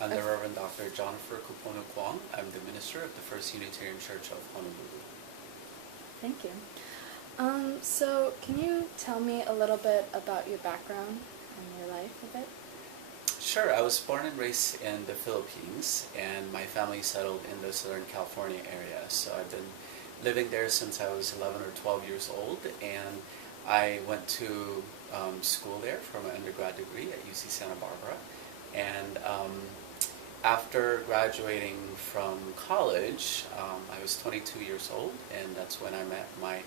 I'm the Okay. Reverend Dr. Jennifer Kupono Kwong. I'm the minister of the First Unitarian Church of Honolulu. Thank you. So can you tell me a little bit about your background and your life a bit? Sure, I was born and raised in the Philippines, and my family settled in the Southern California area. So I've been living there since I was 11 or 12 years old, and I went to school there for my undergrad degree at UC Santa Barbara. And after graduating from college, I was 22 years old, and that's when I met my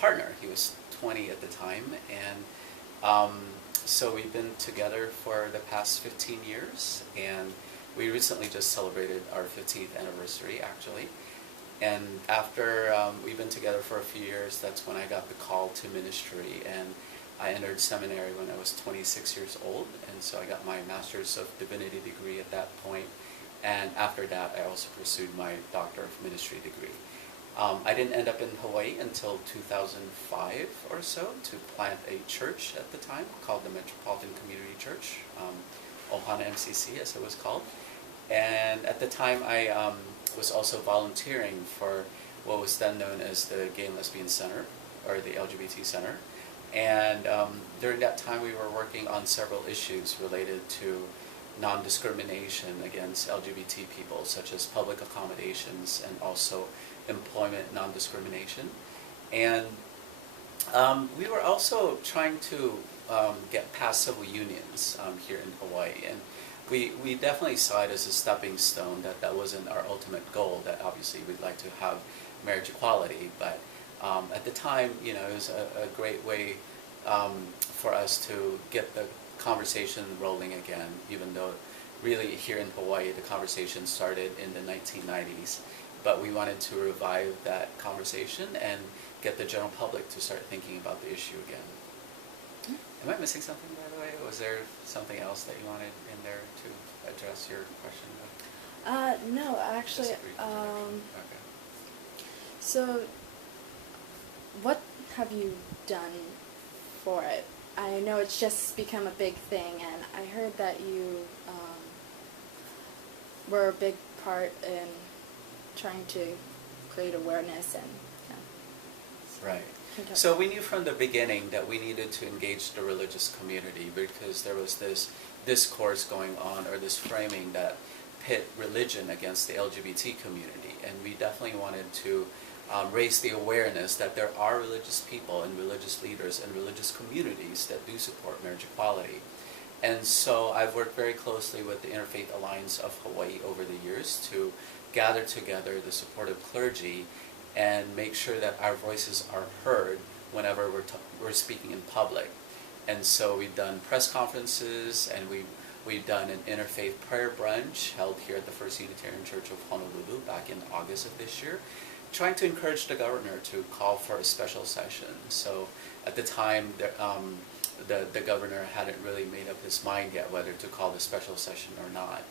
partner. He was 20 at the time, and so we've been together for the past 15 years, and we recently just celebrated our 15th anniversary, actually. And after we've been together for a few years, that's when I got the call to ministry, and I entered seminary when I was 26 years old, and so I got my Master's of Divinity degree at that point. And after that, I also pursued my Doctor of Ministry degree. I didn't end up in Hawaii until 2005 or so to plant a church at the time called the Metropolitan Community Church, Ohana MCC as it was called. And at the time I was also volunteering for what was then known as the Gay and Lesbian Center, or the LGBT Center. And during that time we were working on several issues related to non-discrimination against LGBT people, such as public accommodations and also employment non-discrimination. And we were also trying to get past civil unions here in Hawaii. And we definitely saw it as a stepping stone, that wasn't our ultimate goal, that obviously we'd like to have marriage equality. But at the time, it was a great way for us to get the conversation rolling again, even though really here in Hawaii the conversation started in the 1990s. But we wanted to revive that conversation and get the general public to start thinking about the issue again. Am I missing something, by the way? Was there something else that you wanted in there to address your question? No, actually, Just a brief introduction. Okay. so what have you done for it? I know it's just become a big thing, and I heard that you were a big part in trying to create awareness and Right. can you So we knew from the beginning that we needed to engage the religious community, because there was this discourse going on, or this framing that pit religion against the LGBT community. And we definitely wanted to raise the awareness that there are religious people and religious leaders and religious communities that do support marriage equality. And so I've worked very closely with the Interfaith Alliance of Hawaii over the years to gather together the supportive clergy and make sure that our voices are heard whenever we're speaking in public. And so we've done press conferences, and we've done an interfaith prayer brunch held here at the First Unitarian Church of Honolulu back in August of this year, trying to encourage the governor to call for a special session. So at the time, the governor hadn't really made up his mind yet whether to call the special session or not.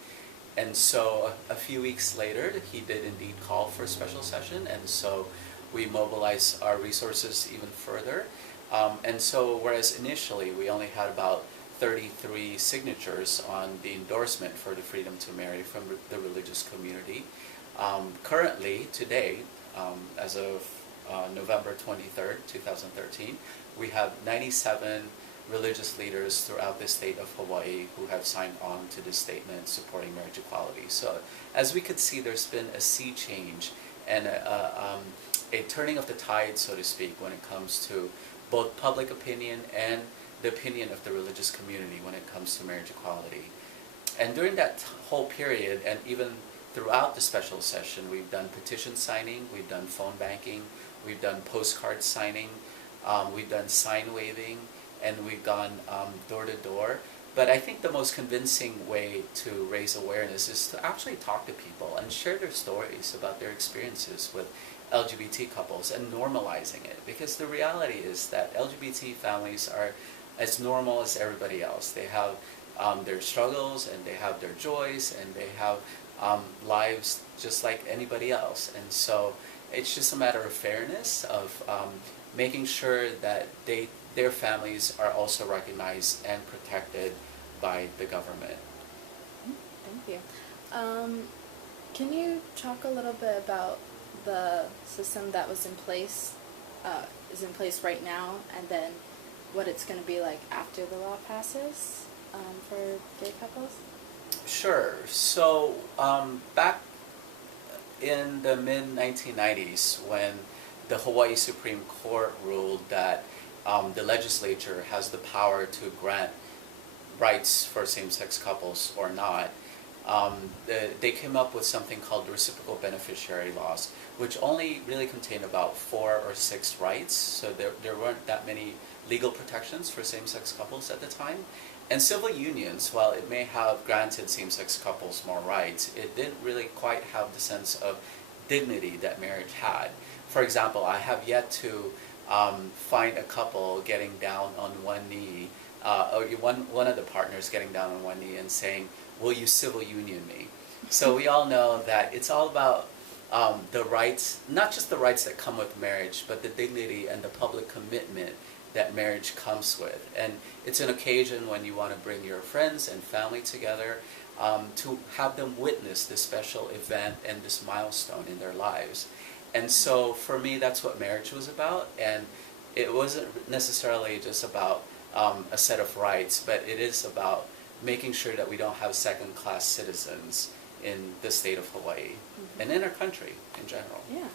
And so a few weeks later, he did indeed call for a special session, and so we mobilized our resources even further. And so whereas initially we only had about 33 signatures on the endorsement for the freedom to marry from the religious community, currently, today, as of November 23rd, 2013, we have 97 religious leaders throughout the state of Hawaii who have signed on to this statement supporting marriage equality. So as we could see, there's been a sea change and a turning of the tide, so to speak, when it comes to both public opinion and the opinion of the religious community when it comes to marriage equality. And during that whole period, and even throughout the special session, we've done petition signing, we've done phone banking, we've done postcard signing, we've done sign waving, and we've gone door to door. But I think the most convincing way to raise awareness is to actually talk to people and share their stories about their experiences with LGBT couples and normalizing it. Because the reality is that LGBT families are as normal as everybody else. They have their struggles, and they have their joys, and they have lives just like anybody else. And so it's just a matter of fairness, of making sure that their families are also recognized and protected by the government. Thank Thank you. Can you talk a little bit about the system that was in place, is in place right now, and then what it's going to be like after the law passes for gay couples? Sure. So back in the mid-1990s, when the Hawaii Supreme Court ruled that the legislature has the power to grant rights for same-sex couples or not, they came up with something called reciprocal beneficiary laws, which only really contained about 4 or 6 rights. So there weren't that many legal protections for same-sex couples at the time. And civil unions, while it may have granted same-sex couples more rights, it didn't really quite have the sense of dignity that marriage had. For example, I have yet to find a couple getting down on one knee, or one of the partners getting down on one knee and saying, "Will you civil union me?" So we all know that it's all about the rights, not just the rights that come with marriage, but the dignity and the public commitment that marriage comes with. And it's an occasion when you want to bring your friends and family together to have them witness this special event and this milestone in their lives. And so for me, that's what marriage was about. And it wasn't necessarily just about a set of rights, but it is about making sure that we don't have second-class citizens in the state of Hawaii and in our country in general. Yeah.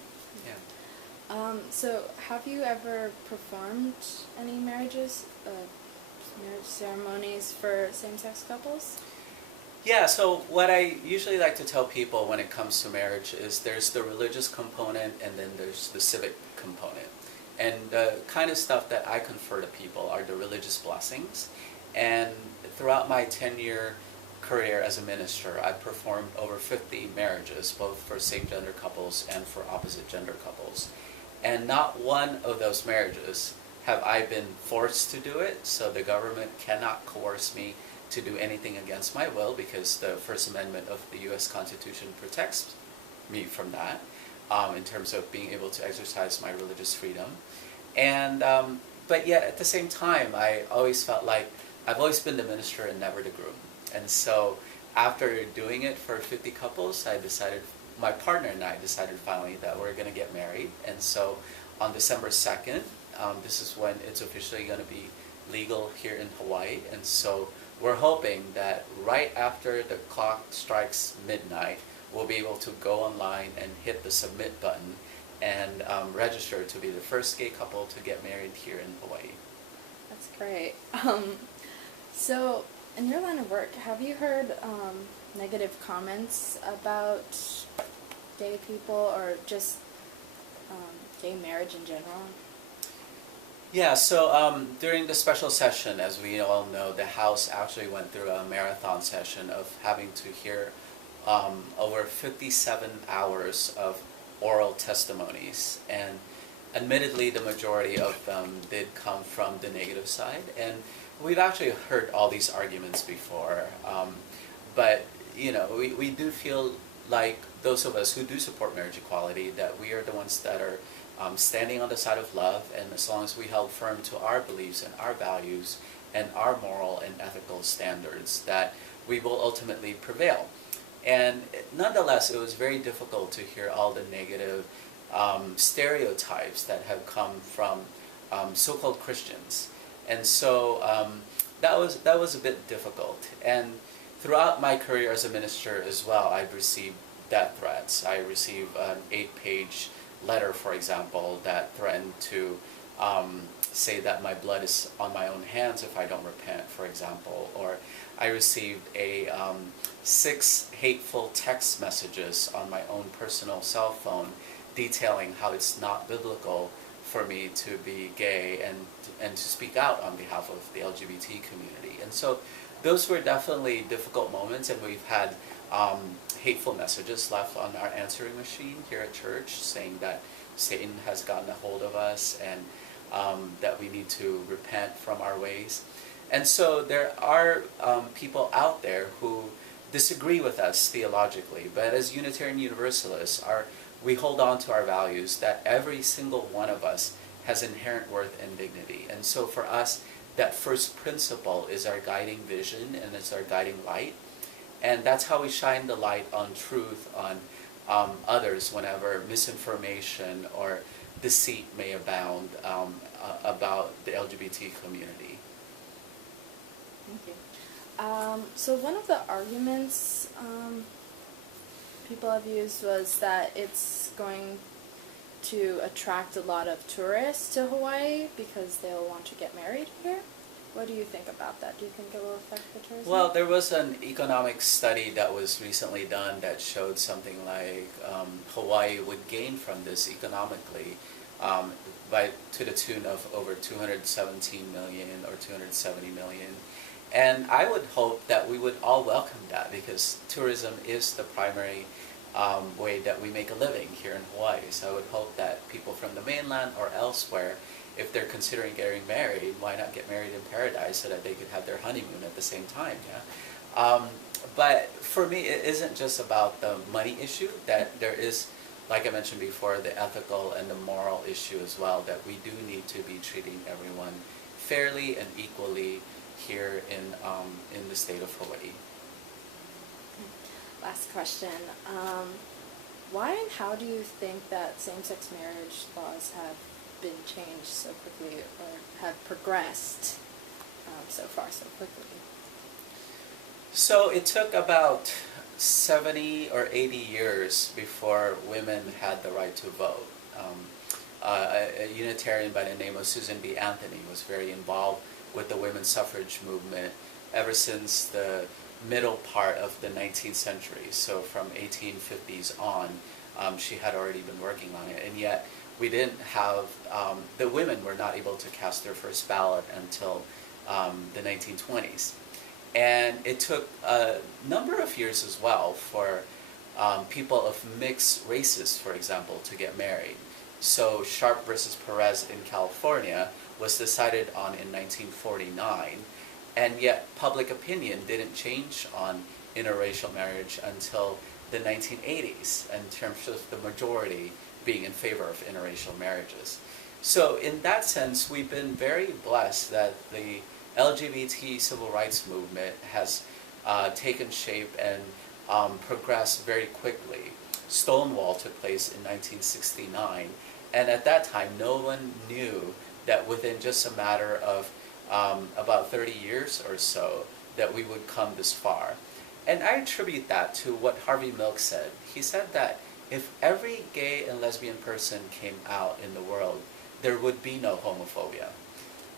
Yeah. So have you ever performed any marriage ceremonies for same-sex couples? Yeah, so what I usually like to tell people when it comes to marriage is there's the religious component and then there's the civic component. And the kind of stuff that I confer to people are the religious blessings. And throughout my 10-year career as a minister, I performed over 50 marriages, both for same-gender couples and for opposite-gender couples. And not one of those marriages have I been forced to do it, so the government cannot coerce me to do anything against my will because the First Amendment of the U.S. Constitution protects me from that in terms of being able to exercise my religious freedom. And but yet at the same time, I always felt like I've always been the minister and never the groom. And so after doing it for 50 couples, my partner and I decided finally that we're going to get married. And so on December 2nd, this is when it's officially going to be legal here in Hawaii. And so we're hoping that right after the clock strikes midnight, we'll be able to go online and hit the submit button and register to be the first gay couple to get married here in Hawaii. That's great. So in your line of work, have you heard negative comments about gay people or just gay marriage in general? Yeah, so during the special session, as we all know, the House actually went through a marathon session of having to hear over 57 hours of oral testimonies. And admittedly, the majority of them did come from the negative side. And we've actually heard all these arguments before. But, you know, we do feel like those of us who do support marriage equality, that we are the ones that are standing on the side of love, and as long as we held firm to our beliefs and our values and our moral and ethical standards, that we will ultimately prevail. And nonetheless, it was very difficult to hear all the negative stereotypes that have come from so-called Christians. And so that was a bit difficult. And throughout my career as a minister as well, I've received death threats. I received an 8-page letter, for example, that threatened to say that my blood is on my own hands if I don't repent, for example. Or I received 6 hateful text messages on my own personal cell phone detailing how it's not biblical for me to be gay and to speak out on behalf of the LGBT community. And so those were definitely difficult moments, and we've had hateful messages left on our answering machine here at church saying that Satan has gotten a hold of us and that we need to repent from our ways. And so there are people out there who disagree with us theologically, but as Unitarian Universalists, we hold on to our values that every single one of us has inherent worth and dignity. And so for us, that first principle is our guiding vision and it's our guiding light. And that's how we shine the light on truth on others whenever misinformation or deceit may abound about the LGBT community. Thank you. So one of the arguments people have used was that it's going to attract a lot of tourists to Hawaii because they'll want to get married here. What do you think about that? Do you think it will affect the tourism? Well, there was an economic study that was recently done that showed something like Hawaii would gain from this economically to the tune of over 217 million or 270 million. And I would hope that we would all welcome that, because tourism is the primary way that we make a living here in Hawaii. So I would hope that people from the mainland or elsewhere, if they're considering getting married, why not get married in paradise so that they could have their honeymoon at the same time, yeah? But for me, it isn't just about the money issue, that there is, like I mentioned before, the ethical and the moral issue as well, that we do need to be treating everyone fairly and equally here in the state of Hawaii. Last question. Why and how do you think that same-sex marriage laws have been changed so quickly, or have progressed so far so quickly? So it took about 70 or 80 years before women had the right to vote. A Unitarian by the name of Susan B. Anthony was very involved with the women's suffrage movement ever since the middle part of the 19th century. So from 1850s on, she had already been working on it. And yet we didn't have, the women were not able to cast their first ballot until the 1920s. And it took a number of years as well for people of mixed races, for example, to get married. So Sharp versus Perez in California was decided on in 1949, and yet public opinion didn't change on interracial marriage until the 1980s, in terms of the majority being in favor of interracial marriages. So in that sense, we've been very blessed that the LGBT civil rights movement has taken shape and progressed very quickly. Stonewall took place in 1969, and at that time no one knew that within just a matter of about 30 years or so that we would come this far. And I attribute that to what Harvey Milk said. He said that if every gay and lesbian person came out in the world, there would be no homophobia.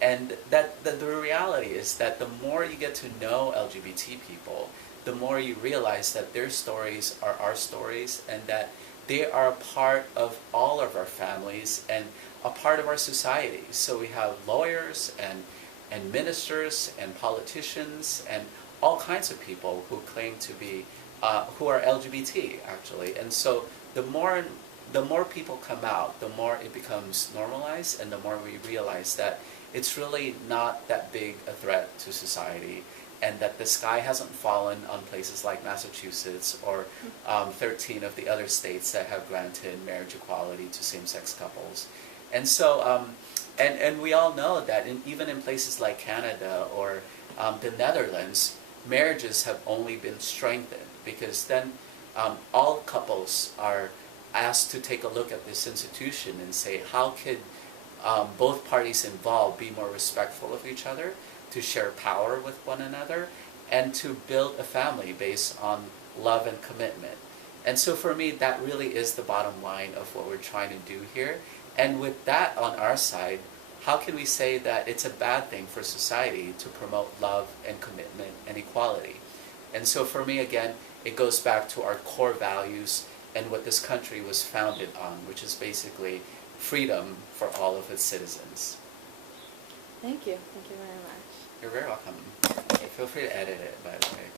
And that the reality is that the more you get to know LGBT people, the more you realize that their stories are our stories, and that they are a part of all of our families and a part of our society. So we have lawyers and ministers and politicians and all kinds of people who claim to be, who are LGBT actually. And so the more people come out, the more it becomes normalized, and the more we realize that it's really not that big a threat to society, and that the sky hasn't fallen on places like Massachusetts or 13 of the other states that have granted marriage equality to same-sex couples. And so, and we all know that even in places like Canada or the Netherlands, marriages have only been strengthened, because then all couples are asked to take a look at this institution and say, how could both parties involved be more respectful of each other, to share power with one another, and to build a family based on love and commitment. And so for me, that really is the bottom line of what we're trying to do here. And with that on our side, how can we say that it's a bad thing for society to promote love and commitment and equality? And so for me, again, it goes back to our core values and what this country was founded on, which is basically freedom for all of its citizens. Thank you. Thank you very much. You're very welcome. Feel free to edit it, by the way.